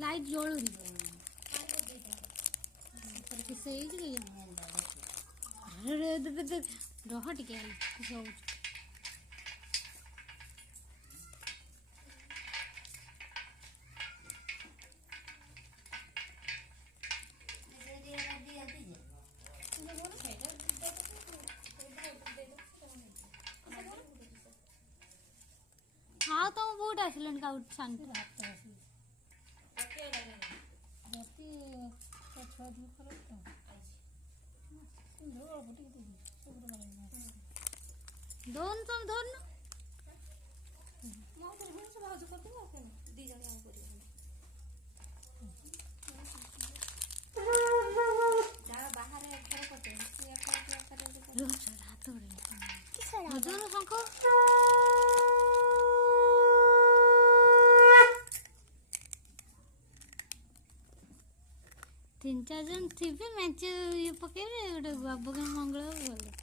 light जोड़ से रह टिके हाँ तो बहुत आसिलन का शांति दोन तुम दोन तीन चार जन थी मैच ये पकड़े गोटे बाबू मंगल